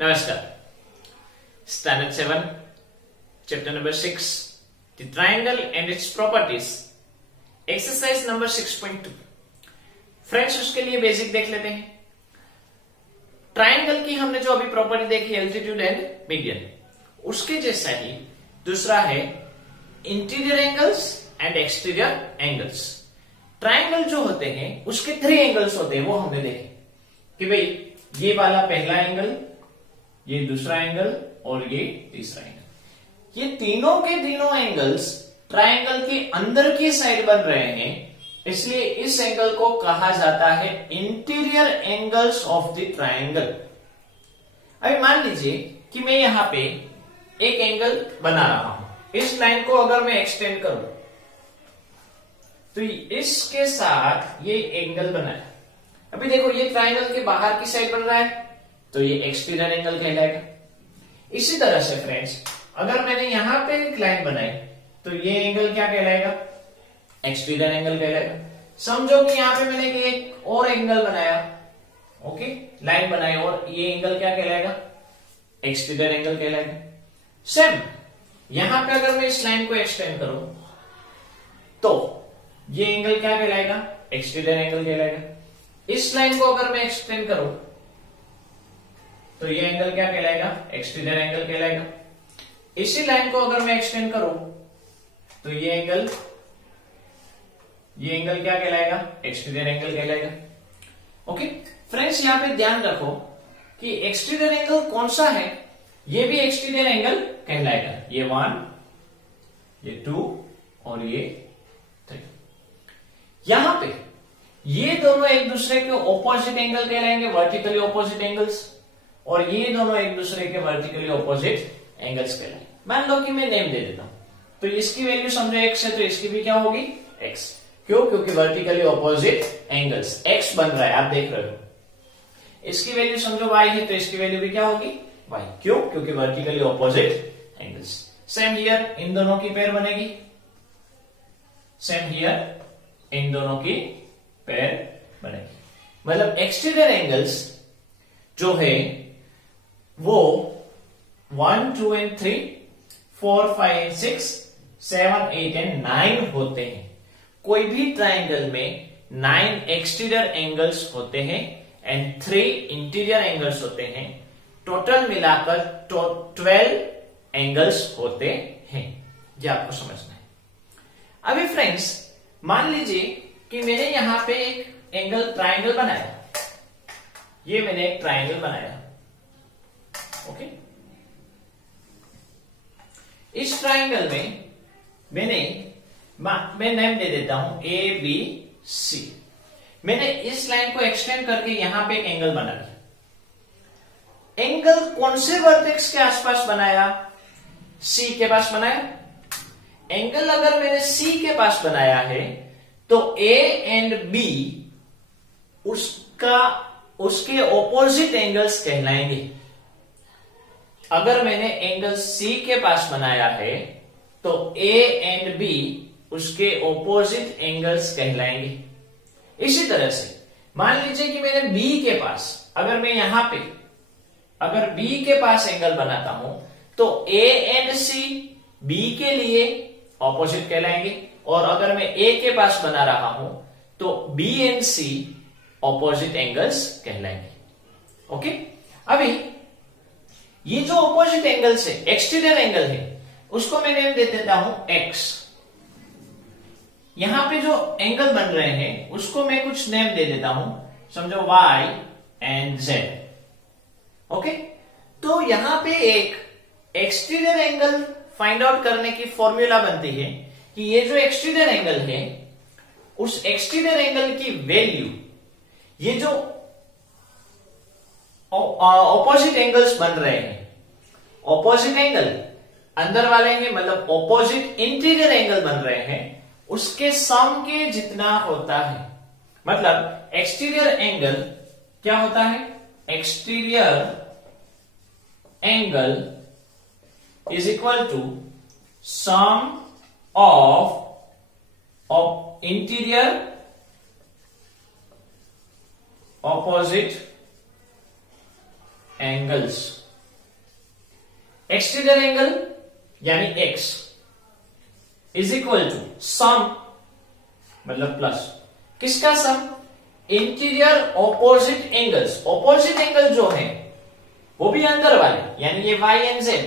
नमस्कार। Standard 7 chapter number 6 the triangle and its properties exercise number 6.2। Friends उसके लिए basic देख लेते हैं। ट्रायंगल की हमने जो अभी प्रॉपर्टी देखी एल्टीट्यूड एंड मीडियन, उसके जैसा ही दूसरा है interior angles and exterior angles. Triangle जो होते हैं उसके 3 एंगल्स होते हैं, वो हमने देखे कि भाई ये वाला पहला एंगल, ये दूसरा एंगल और ये तीसरा एंगल। ये तीनों के तीनों एंगल्स ट्रायंगल के अंदर की साइड बन रहे हैं, इसलिए इस एंगल को कहा जाता है interior angles of the triangle. अभी मान लीजिए कि मैं यहां पे एक एंगल बना रहा हूं। इस लाइन को अगर मैं एक्सटेंड करूं तो इसके साथ ये एंगल बनाया। अभी देखो ये ट्रायंगल के बाहर की साइड बन रहा है तो ये एक्सटीरियर एंगल कहलाएगा। इसी तरह से फ्रेंड्स, अगर मैंने यहां पे एक लाइन बनाई तो ये एंगल क्या कहलाएगा? एक्सटीरियर एंगल कहलाएगा। समझो कि यहां पे मैंने एक और एंगल बनाया, ओके, लाइन बनाई और ये एंगल क्या कहलाएगा? एक्सटीरियर एंगल कहलाएगा। सेम यहां पे अगर मैं इस लाइन को एक्सटेंड करूं तो ये एंगल क्या कहलाएगा? एक्सटीरियर एंगल कहलाएगा। इस लाइन को अगर मैं एक्सटेंड करूं तो ये एंगल क्या कहलाएगा? एक्सटीरियर एंगल कहलाएगा। इसी लाइन को अगर मैं एक्सटेंड करूं तो ये एंगल क्या कहलाएगा? एक्सटीरियर एंगल कहलाएगा। ओके फ्रेंड्स, यहां पे ध्यान रखो कि एक्सटीरियर एंगल कौन सा है, ये भी एक्सटीरियर एंगल कहलाएगा। ये 1, ये 2 और ये 3। यहां पे ये दोनों एक दूसरे के ऑपोजिट एंगल कहलाएंगे, वर्टिकली ऑपोजिट एंगल्स, और ये दोनों एक दूसरे के वर्टिकली ऑपोजिट एंगल्स कहलाएंगे। मान लो कि मैं नेम दे देता हूं, तो इसकी वैल्यू समझो x है तो इसकी भी क्या होगी? x। क्यों? क्योंकि वर्टिकली ऑपोजिट एंगल्स, x बन रहा है, आप देख रहे हो। इसकी वैल्यू समझो y है तो इसकी वैल्यू भी क्या होगी? y। क्यों? क्योंकि vertically opposite angles. Same here, इन दोनों की पेयर बनेगी। सेम हियर, इन दोनों की पेयर बनेगी। मतलब एक्सटीरियर एंगल्स जो है वो 1, 2 एंड 3, 4, 5 एंड 6, 7, 8 एंड 9 होते हैं। कोई भी ट्रायंगल में 9 एक्सटीरियर एंगल्स होते हैं एंड 3 इंटीरियर एंगल्स होते हैं। टोटल मिलाकर 12 एंगल्स होते हैं। ये आपको समझना है। अभी फ्रेंड्स, मान लीजिए कि मैंने यहां पे एक एंगल ट्रायंगल बनाया। ये मैंने एक ट्रायंगल बनाया, ओके। इस ट्रायंगल में मैं नेम दे देता हूं ABC। मैंने इस लाइन को एक्सटेंड करके यहां पे एक एंगल बना लिया। एंगल कौन से वर्टेक्स के आसपास बनाया? C के पास बनाया। एंगल अगर मैंने C के पास बनाया है तो A एंड B उसके ऑपोजिट एंगल्स कहलाएंगे। अगर मैंने एंगल C के पास बनाया है तो A एंड B उसके ऑपोजिट एंगल्स कहलाएंगे। इसी तरह से मान लीजिए कि मैंने B के पास, अगर मैं यहां पे अगर B के पास एंगल बनाता हूं तो A एंड C B के लिए ऑपोजिट कहलाएंगे, और अगर मैं A के पास बना रहा हूं तो B and C opposite angles कहलाएंगे। ओके, अभी ये जो ऑपोजिट एंगल्स है, एक्सटीरियर एंगल है, उसको मैं नेम दे देता हूं X। यहां पे जो एंगल बन रहे हैं उसको मैं कुछ नेम दे देता हूं, समझो Y एंड Z। ओके, तो यहां पे एक एक्सटीरियर एंगल फाइंड आउट करने की फॉर्मूला बनती है कि ये जो एक्सटीरियर एंगल है, उस एक्सटीरियर एंगल की वैल्यू, ये जो ऑपोजिट एंगल्स बन रहे हैं, ऑपोजिट एंगल अंदर वाले हैं, मतलब ऑपोजिट इंटीरियर एंगल बन रहे हैं, उसके सम के जितना होता है। मतलब एक्सटीरियर एंगल क्या होता है? Exterior angle is equal to sum of interior opposite angles. Exterior angle यानी x is equal to sum, मतलब प्लस किसका sum, interior opposite angles, opposite angle जो है वो भी अंदर वाले यानी ये y एंड z,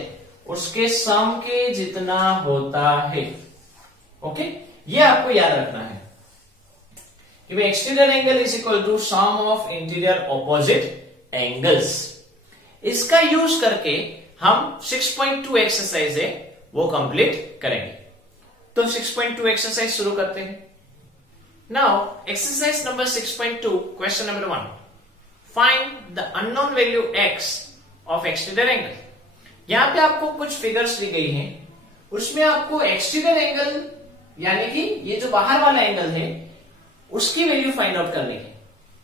उसके सम के जितना होता है। ओके, ये आपको याद रखना है कि exterior angle is equal to sum of interior opposite angles. इसका यूज करके हम 6.2 एक्सरसाइज है वो कंप्लीट करेंगे। तो 6.2 एक्सरसाइज शुरू करते हैं। Now exercise number 6.2, question number 1, find the unknown value x of exterior angle. यहां पे आपको कुछ फिगर्स दी गई हैं, उसमें आपको एक्सटीरियर एंगल यानी कि ये जो बाहर वाला एंगल है उसकी वैल्यू फाइंड आउट करनी है,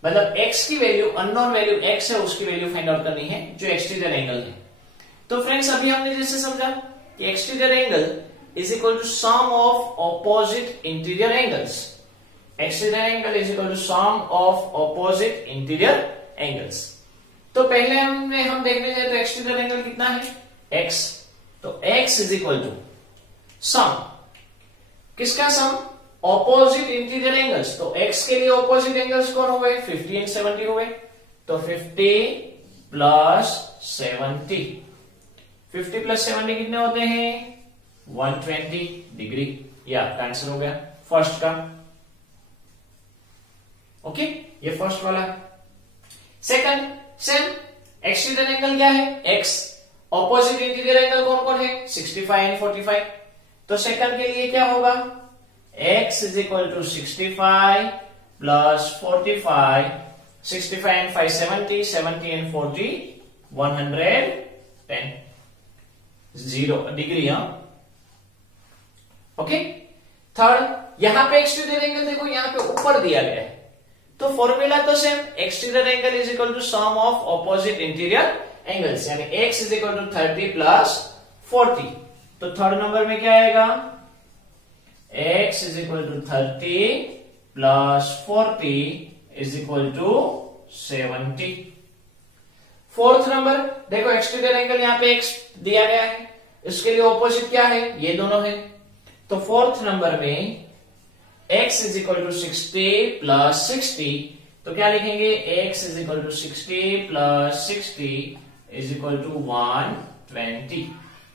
मतलब x की वैल्यू, अननोन वैल्यू x है उसकी वैल्यू फाइंड आउट करनी है जो एक्सटीरियर एंगल है। तो फ्रेंड्स अभी हमने जैसे समझा कि exterior angle is equal to sum of opposite interior angles, exterior angle is equal to sum of opposite interior angles. तो पहले हम देखने जाए तो एक्सटीरियर एंगल कितना है x, तो x इज इक्वल टू सम, किसका सम, ऑपोजिट इंटीरियर एंगल्स। तो x के लिए ऑपोजिट एंगल्स कौन हुए, 50 एंड 70 हुए, तो 50 प्लस 70, 50 प्लस 70 कितने होते हैं 120 डिग्री। ये आपका आंसर हो गया फर्स्ट का। ओके, ये फर्स्ट वाला। सेकंड सेम, एक्सटीरियर एंगल क्या है x, ऑपोजिट इंटीरियर एंगल कौन कौन है 65 एंड 45। तो सेकंड के लिए क्या होगा, x is equal to 65 plus 45, 65 and 5 70, 70 and 40 110 0 degree. Okay, third यहां पे एक्सटीरियर एंगल देखो यहां पे ऊपर दिया गया है, तो फॉर्मूला तो same, exterior angle is equal to sum of opposite interior angles, यानी x is equal to 30 plus 40। तो थर्ड नंबर में क्या आएगा, x is equal to 30 plus 40 is equal to 70। Fourth number देखो, एक्सटीरियर एंगल यहाँ पे x दिया गया है, इसके लिए ऑपोजिट क्या है, ये दोनों है। तो फोर्थ नंबर में x is equal to 60 plus 60, तो क्या लिखेंगे, x is equal to 60 plus 60 is equal to 120।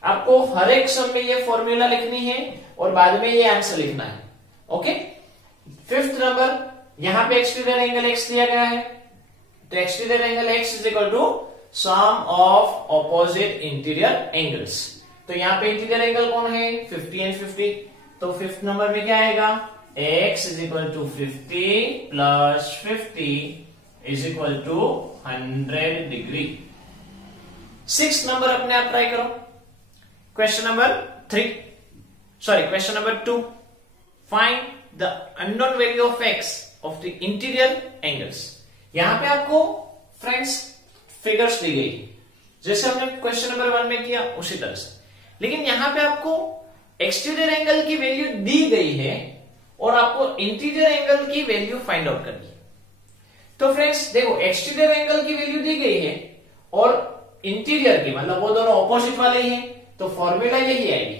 आपको हर एक सम में ये फॉर्मूला लिखनी है और बाद में ये आंसर लिखना है। ओके, फिफ्थ नंबर, यहां पे एक्सटीरियर एंगल x दिया गया है, तो exterior angle x is equal to sum of opposite interior angles. तो यहां पे इंटीरियर एंगल कौन है 50 एंड 50, तो फिफ्थ नंबर में क्या आएगा, x is equal to 50 plus 50 is equal to 100 degree. Six number अपने आप ट्राई करो, question number 2, find the unknown value of x of the interior angles. यहां पे आपको फ्रेंड्स फिगर्स दी गई जैसे हमने क्वेश्चन नंबर 1 में किया उसी तरह से, लेकिन यहां पे आपको एक्सटीरियर एंगल की वैल्यू दी गई है और आपको इंटीरियर एंगल की वैल्यू फाइंड आउट करनी है। तो फ्रेंड्स देखो, एक्सटीरियर एंगल की वैल्यू दी गई है और इंटीरियर की, मतलब वो दोनों ऑपोजिट वाले ही हैं, तो फॉर्मूला यही आएगी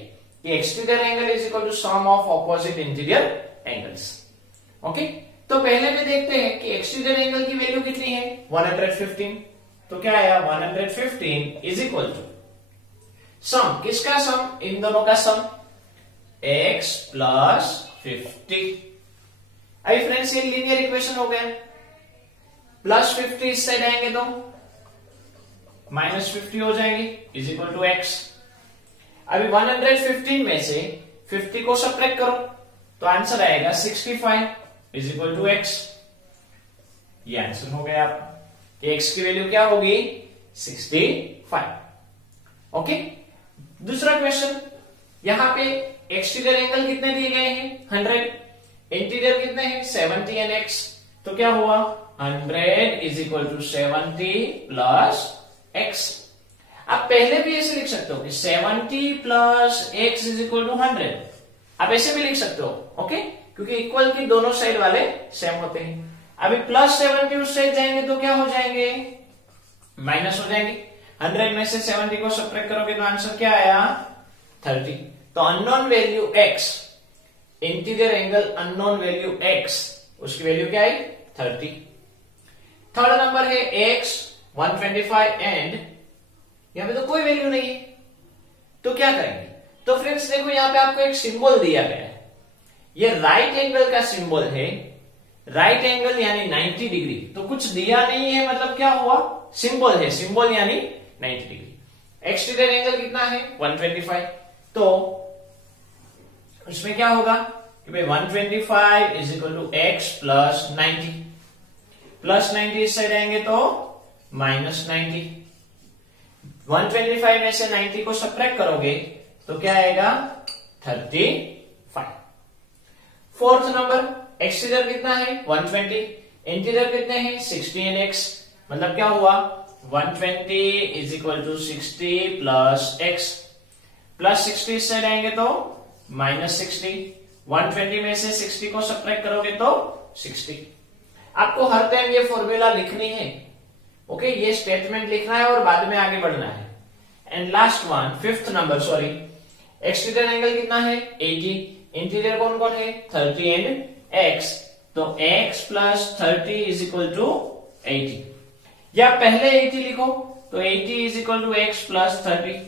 कि exterior angle is equal to sum of opposite interior angles. Okay, तो पहले में देखते हैं कि एक्सटीरियर एंगल की वैल्यू कितनी है 115, तो क्या आया 115 इज इक्वल टू सम, किसका सम, इन दोनों का सम, x प्लस 50। अभी फ्रेंड्स ये लीनियर इक्वेशन हो गया, प्लस 50 इस साइड आएंगे तो माइनस 50 हो जाएंगे इज इक्वल टू x। अभी 115 में से 50 को सब्ट्रैक्ट करो तो आंसर आएगा 65 इज इक्वल टू x। ये आंसर हो गया आपका, x की वैल्यू क्या होगी 65। ओके, दूसरा क्वेश्चन, यहां पे एक्सटीरियर एंगल कितने दिए गए हैं 100, इंटीरियर कितने हैं 70 एंड x, तो क्या हुआ 100 is equal to 70 plus x। आप पहले भी ऐसे लिख सकते हो कि 70 plus x is equal to 100, आप ऐसे भी लिख सकते हो। ओके, क्योंकि इक्वल की दोनों साइड वाले सेम होते हैं। अभी प्लस 70 उस साइड जाएंगे तो क्या हो जाएंगे, माइनस हो जाएंगे। 100 में से 70 को सब्ट्रैक्ट करोगे तो आंसर क्या आया? 30। तो unknown value x, interior angle unknown value x, उसकी वैल्यू क्या आई? 30। थर्ड नंबर है x 125 एंड यहां पे तो कोई वैल्यू नहीं है, तो क्या करेंगे? तो फ्रेंड्स देखो यहां पे आपको एक सिंबल दिया गया है, ये राइट एंगल का सिंबल है, राइट एंगल यानी 90 डिग्री, तो कुछ दिया नहीं है मतलब क्या हुआ? सिंबल है, सिंबल यानी 90 डिग्री। एक्सटीरियर एंगल कितना है? 125, तो इसमें क्या होगा कि भाई 125 is equal to x plus 90, plus 90 इस साइड आएंगे तो माइनस 90, 125 में से 90 को सब्ट्रैक्ट करोगे तो क्या आएगा? 35। फोर्थ नंबर, एक्सटीरियर कितना है? 120, इंटीरियर कितने हैं? 60 एंड x, मतलब क्या हुआ? 120 is equal to 60 plus x, plus 60 इस साइड आएंगे तो माइनस 60, 120 में से 60 को सब्ट्रैक्ट करोगे तो 60। आपको हर टाइम ये फॉर्मूला लिखनी है, ओके, ये स्टेटमेंट लिखना है और बाद में आगे बढ़ना है। And last one, fifth number, sorry, exterior angle कितना है? 80, इंटीरियर कौन कौन है? 30 एंड x, तो x plus 30 is equal to 80, या पहले 80 लिखो तो 80 is equal to x plus 30,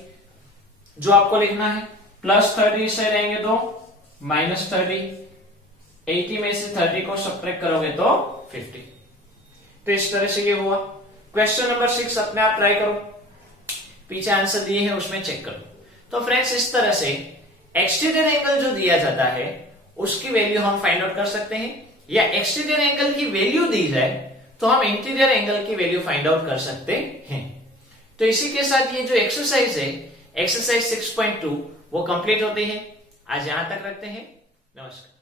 जो आपको लिखना है, प्लस 30 से रहेंगे तो माइनस 30, 80 में से 30 को सब्ट्रैक्ट करोगे तो 50। तो इस तरह से ये हुआ। क्वेश्चन नंबर 6 अपने आप ट्राई करो, पीछे आंसर दिए हैं उसमें चेक करो। तो फ्रेंड्स इस तरह से एक्सटीरियर एंगल जो दिया जाता है उसकी वैल्यू हम फाइंड आउट कर सकते हैं, या एक्सटीरियर एंगल की वैल्यू दी जाए तो हम इंटीरियर एंगल की वैल्यू फाइंड आउट कर सकते हैं। तो इसी के साथ ये जो एक्सरसाइज है, एक्सरसाइज 6.2, वो कंप्लीट होती है। आज यहां तक रखते हैं। नमस्कार।